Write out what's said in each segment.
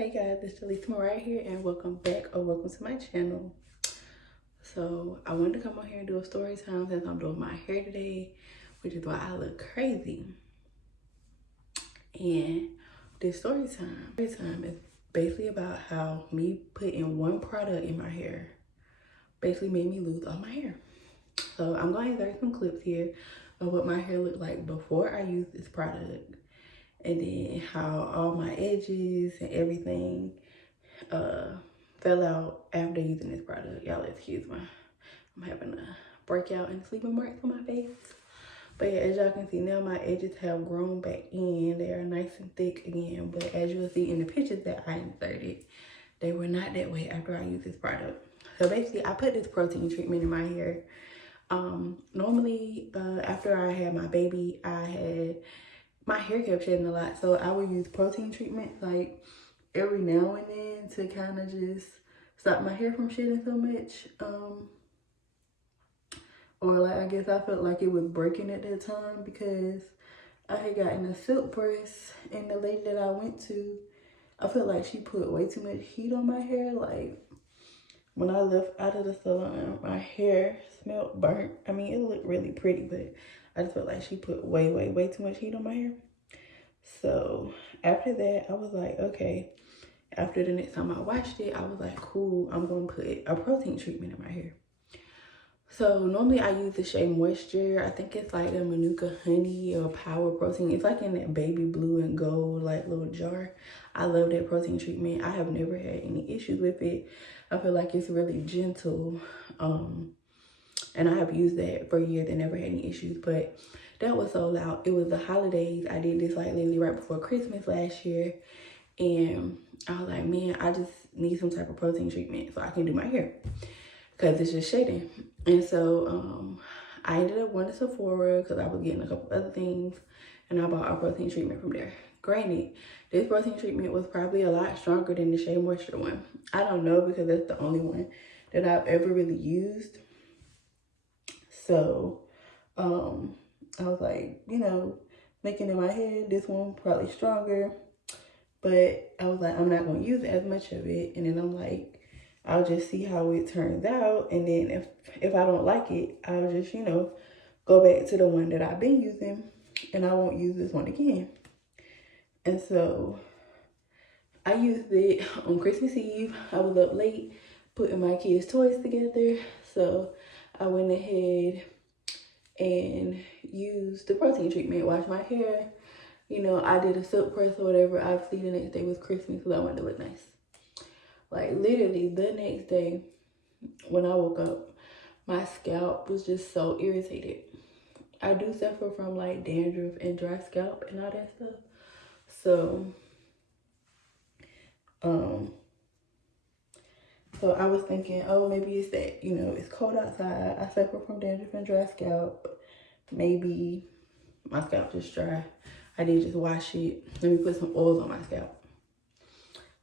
Hey guys, it's Jalisa Mariah here and welcome back or welcome to my channel. So I wanted to come on here and do a story time since I'm doing my hair today, which is why I look crazy. And this story time is basically about how me putting one product in my hair basically made me lose all my hair. So I'm going to insert some clips here of what my hair looked like before I used this product, and then how all my edges and everything fell out after using this product. Y'all excuse me. I'm having a breakout and sleeping marks on my face. But yeah, as y'all can see now, my edges have grown back in. They are nice and thick again. But as you'll see in the pictures that I inserted, they were not that way after I used this product. So basically, I put this protein treatment in my hair. Normally, after I had my baby, my hair kept shedding a lot. So I would use protein treatment like every now and then to kind of just stop my hair from shedding so much. Or like, I guess I felt like it was breaking at that time because I had gotten a silk press, and the lady that I went to, I felt like she put way too much heat on my hair. Like when I left out of the salon, my hair smelled burnt. I mean, it looked really pretty, but I just felt like she put way too much heat on my hair. So after that, I was like, okay. After the next time I washed it, I was like, cool, I'm gonna put a protein treatment in my hair. So normally I use the Shea Moisture. I think it's like a Manuka Honey or Power Protein. It's like in that baby blue and gold like little jar. I love that protein treatment. I have never had any issues with it. I feel like it's really gentle. And I have used that for years and never had any issues. But that was sold out. It was the holidays. I did this like literally right before Christmas last year. And I was like, man, I just need some type of protein treatment so I can do my hair because it's just shedding. And so I ended up going to Sephora because I was getting a couple other things, and I bought a protein treatment from there. Granted, this protein treatment was probably a lot stronger than the Shea Moisture one. I don't know because that's the only one that I've ever really used. So I was like, thinking in my head, this one probably stronger. But I was like, I'm not going to use as much of it. And then I'm like, I'll just see how it turns out. And then if I don't like it, I'll just, go back to the one that I've been using. And I won't use this one again. And so I used it on Christmas Eve. I was up late putting my kids' toys together. So I went ahead and used the protein treatment, washed my hair. I did a silk press or whatever. Obviously, the next day was Christmas because I wanted to look nice. Like, literally, the next day, when I woke up, my scalp was just so irritated. I do suffer from, like, dandruff and dry scalp and all that stuff. So I was thinking, oh, maybe it's that, it's cold outside. I suffer from dandruff and dry scalp. Maybe my scalp just dry. I did just wash it. Let me put some oils on my scalp.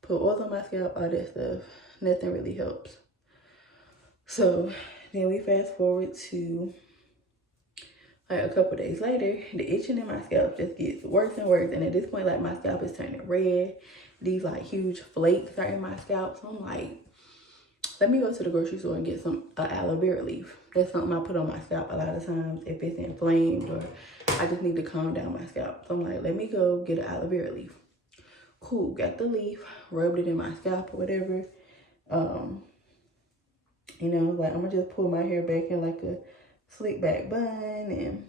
Put oils on my scalp, all that stuff. Nothing really helps. So then we fast forward to like a couple days later. The itching in my scalp just gets worse and worse. And at this point, like my scalp is turning red. These like huge flakes are in my scalp. So I'm like, let me go to the grocery store and get some aloe vera leaf. That's something I put on my scalp a lot of times if it's inflamed or I just need to calm down my scalp. So I'm like, let me go get an aloe vera leaf. Cool, got the leaf, rubbed it in my scalp or whatever. Like I'm gonna just pull my hair back in like a slick back bun and,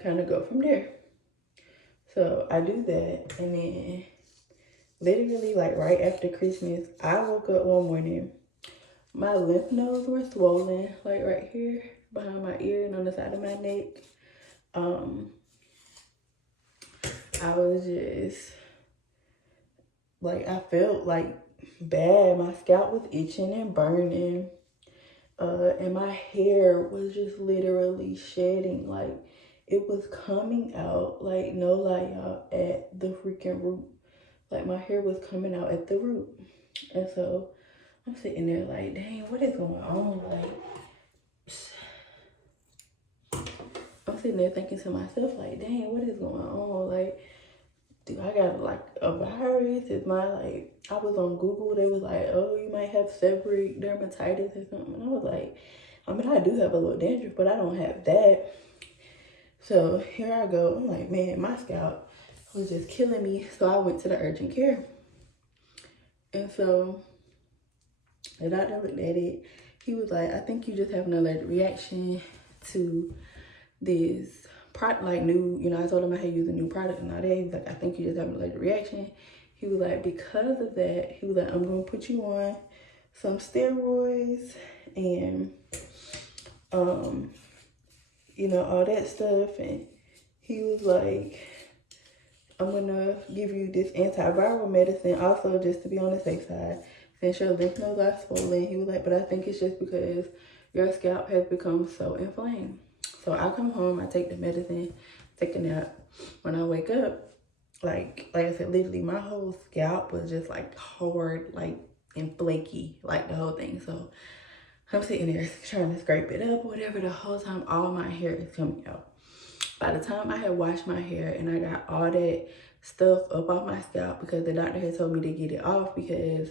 kind of go from there. So I do that, and then literally like right after Christmas, I woke up one morning, my lymph nodes were swollen, like right here behind my ear and on the side of my neck. I was just like, I felt like bad. My scalp was itching and burning. And my hair was just literally shedding. Like, it was coming out, like, no lie, y'all, at the freaking root. Like, my hair was coming out at the root. And so I'm sitting there like, dang, what is going on? Like, I'm sitting there thinking to myself, like, dang, what is going on? Like, do I got like a virus? Is my like, I was on Google, they was like, oh, you might have seborrheic dermatitis or something. And I was like, I mean, I do have a little dandruff, but I don't have that. So here I go. I'm like, man, my scalp was just killing me. So I went to the urgent care. And so the doctor looked at it. He was like, I think you just have an allergic reaction to this product, like new, you know, I told him I had used a new product and all that. He was like, I think you just have an allergic reaction. He was like, because of that, he was like, I'm gonna put you on some steroids and you know, all that stuff. And he was like, I'm gonna give you this antiviral medicine also just to be on the safe side. Since your lymph nodes are swollen, he was like, but I think it's just because your scalp has become so inflamed. So I come home, I take the medicine, take a nap. When I wake up, like I said, literally my whole scalp was just like hard, like and flaky, like the whole thing. So I'm sitting there trying to scrape it up or whatever. The whole time, all my hair is coming out. By the time I had washed my hair and I got all that stuff up off my scalp, because the doctor had told me to get it off because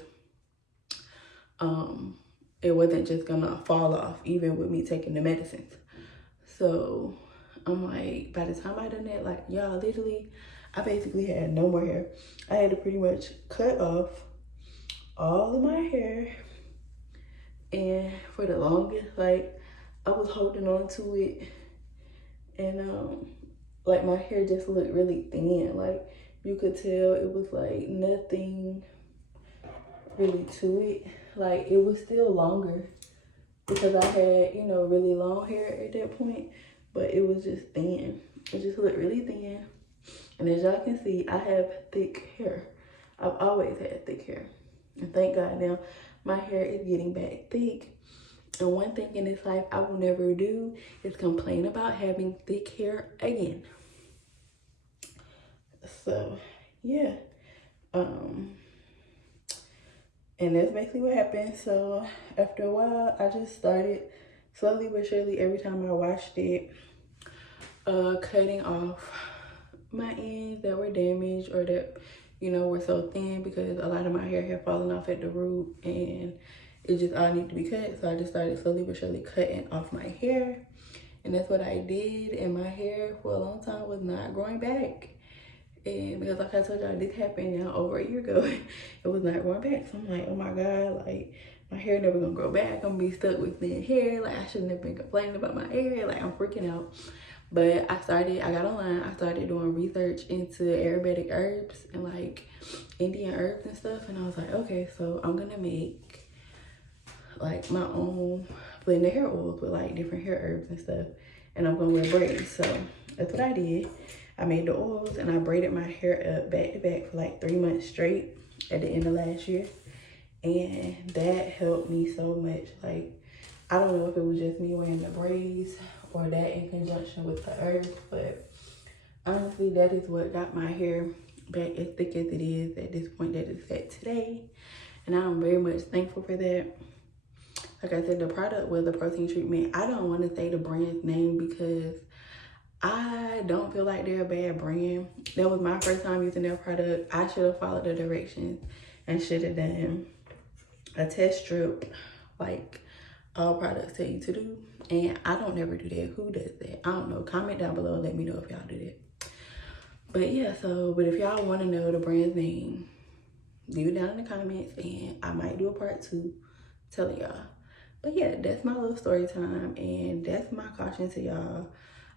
it wasn't just gonna fall off even with me taking the medicines. So I'm like, by the time I done that, like y'all, literally, I basically had no more hair. I had to pretty much cut off all of my hair. And for the longest, like I was holding on to it, and like my hair just looked really thin. Like you could tell it was like nothing really to it. Like it was still longer because I had, you know, really long hair at that point, but it was just thin. It just looked really thin. And as y'all can see, I have thick hair. I've always had thick hair. And thank God now my hair is getting back thick. And one thing in this life I will never do is complain about having thick hair again. So yeah. And that's basically what happened. So after a while, I just started slowly but surely, every time I washed it, cutting off my ends that were damaged or that, you know, were so thin, because a lot of my hair had fallen off at the root and it just all needed to be cut. So I just started slowly but surely cutting off my hair. And that's what I did. And my hair for a long time was not growing back. And because like I told y'all, this happened now over a year ago. It was not growing back. So I'm like, oh my God, like my hair never gonna grow back. I'm gonna be stuck with thin hair. Like I shouldn't have been complaining about my hair. Like I'm freaking out. But I got online, I started doing research into Ayurvedic herbs and like Indian herbs and stuff. And I was like, okay, so I'm gonna make like my own blended hair oils with like different hair herbs and stuff. And I'm gonna wear braids. So that's what I did. I made the oils and I braided my hair up back to back for like 3 months straight at the end of last year. And that helped me so much. Like, I don't know if it was just me wearing the braids or that in conjunction with the herbs, but honestly, that is what got my hair back as thick as it is at this point that it's at today. And I'm very much thankful for that. Like I said, the product was a protein treatment. I don't want to say the brand's name because I don't feel like they're a bad brand. That was my first time using their product. I should have followed the directions and should have done a test strip like all products tell you to do. And I don't never do that. Who does that? I don't know. Comment down below and let me know if y'all do that. But yeah, but if y'all want to know the brand's name, leave it down in the comments and I might do a part 2 telling y'all. But yeah, that's my little story time and that's my caution to y'all.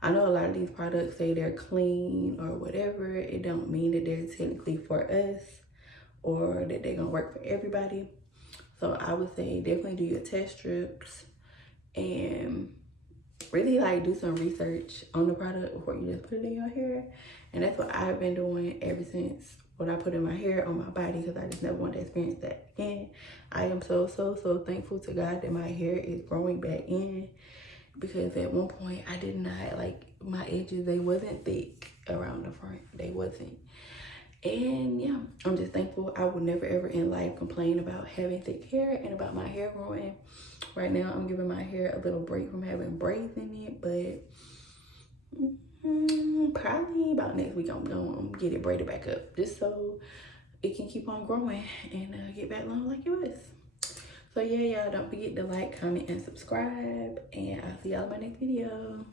I know a lot of these products say they're clean or whatever. It don't mean that they're technically for us or that they're gonna work for everybody. So I would say definitely do your test strips and really like do some research on the product before you just put it in your hair. And that's what I've been doing ever since what I put in my hair on my body, because I just never want to experience that again. I am so thankful to God that my hair is growing back in, because at one point I did not, like my edges, they wasn't thick around the front. They wasn't. And yeah, I'm just thankful. I will never ever in life complain about having thick hair and about my hair growing. Right now, I'm giving my hair a little break from having braids in it, but Probably about next week I'm gonna get it braided back up just so it can keep on growing and get back long like it was. So yeah, y'all, don't forget to like, comment, and subscribe, and I'll see y'all in my next video.